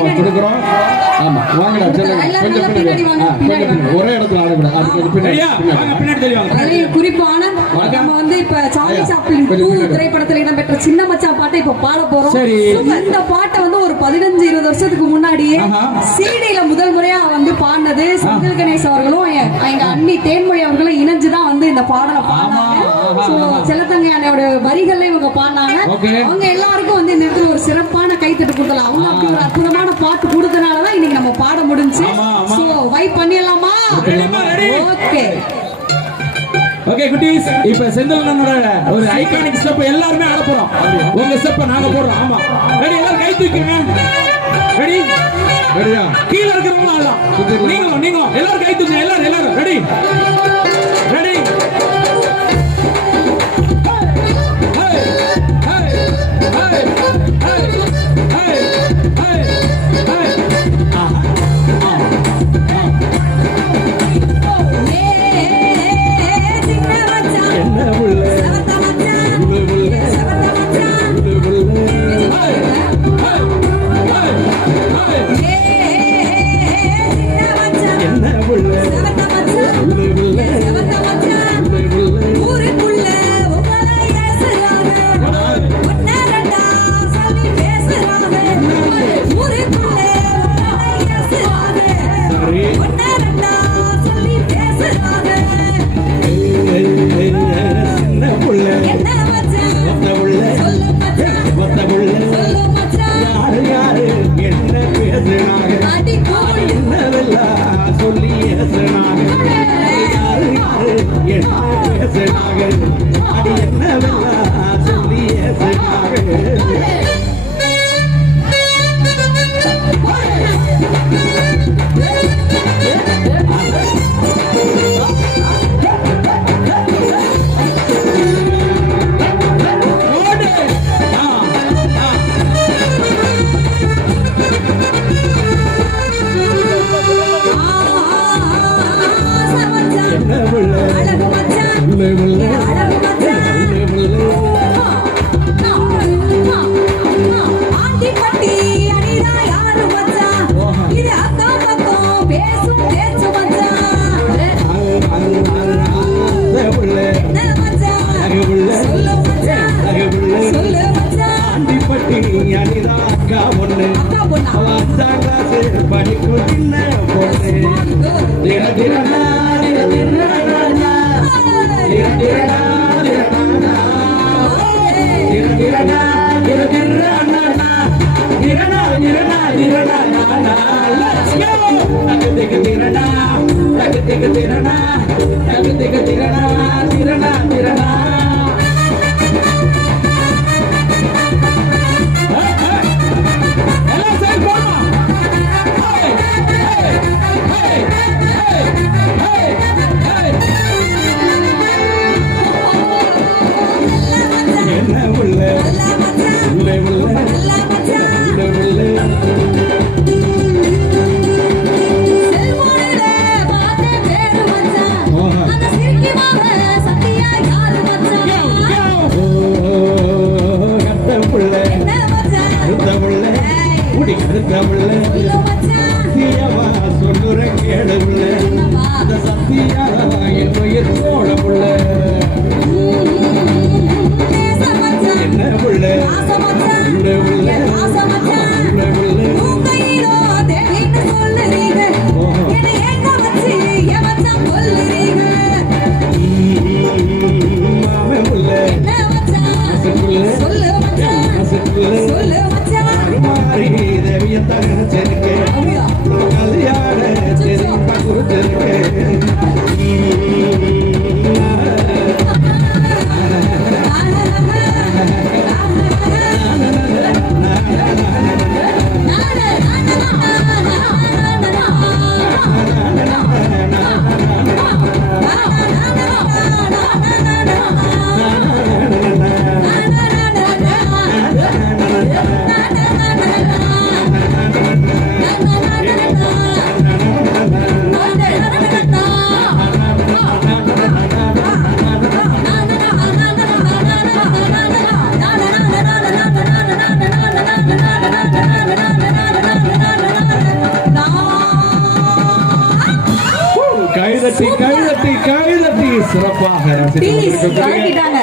நம்ம கொடுக்குறோம். ஆமா வாங்கடா ஒரே இடத்துல குறிப்பான நம்ம வந்து இப்ப சார்லி சாப்ளின் 2 திரைப்படத்துல இடம்பெற்ற சின்ன மச்சான் பாட்டை இப்ப பாட போறோம். இந்த பாட்டை வந்து ஒரு 15-20 வருஷத்துக்கு முன்னாடியே சீடியில முதல் முறையா வந்து பாடினது செந்தில் கணேஷ் அவர்களும் எங்க அண்ணி தேன்மொழி அவர்களும் இணைஞ்சுதான் வந்து இந்த பாடலை பாடினாங்க. செல்லத்தங்கையோட வரிகளை இவங்க பாடினாங்க. அவங்க எல்லாருக்கும் வந்து இந்த இடத்துல ஒரு சிறப்பான கைத்தட்டு கொடுக்கலாம். அவங்க அப்படி ஒரு அற்புதமான பாட்டு கொடுத்தனாலதான் இன்னைக்கு நம்ம பாட முடிஞ்சு. வைப் பண்ணிடலாமா? ஓகே ஓகே குட்டீஸ், இப்ப செந்தில்னோட ஒரு ஐகானிக் ஸ்டெப் எல்லாரும் ஆட போறோம். உங்க ஸ்டெப்பை நாங்க போடுறோம். ஆமா ரெடி, எல்லாரும் கை தூக்குங்க. ரெடி ரெடியா? கீழ இருக்கிறவங்க ஆடலாம். நீங்க எல்லாரும் கை தூக்குங்க. எல்லாரும் ரெடி ரெடி. கைதட்டி கைதட்டி கைதட்டி சிறப்பாக Please, கலக்கிட்டாங்க.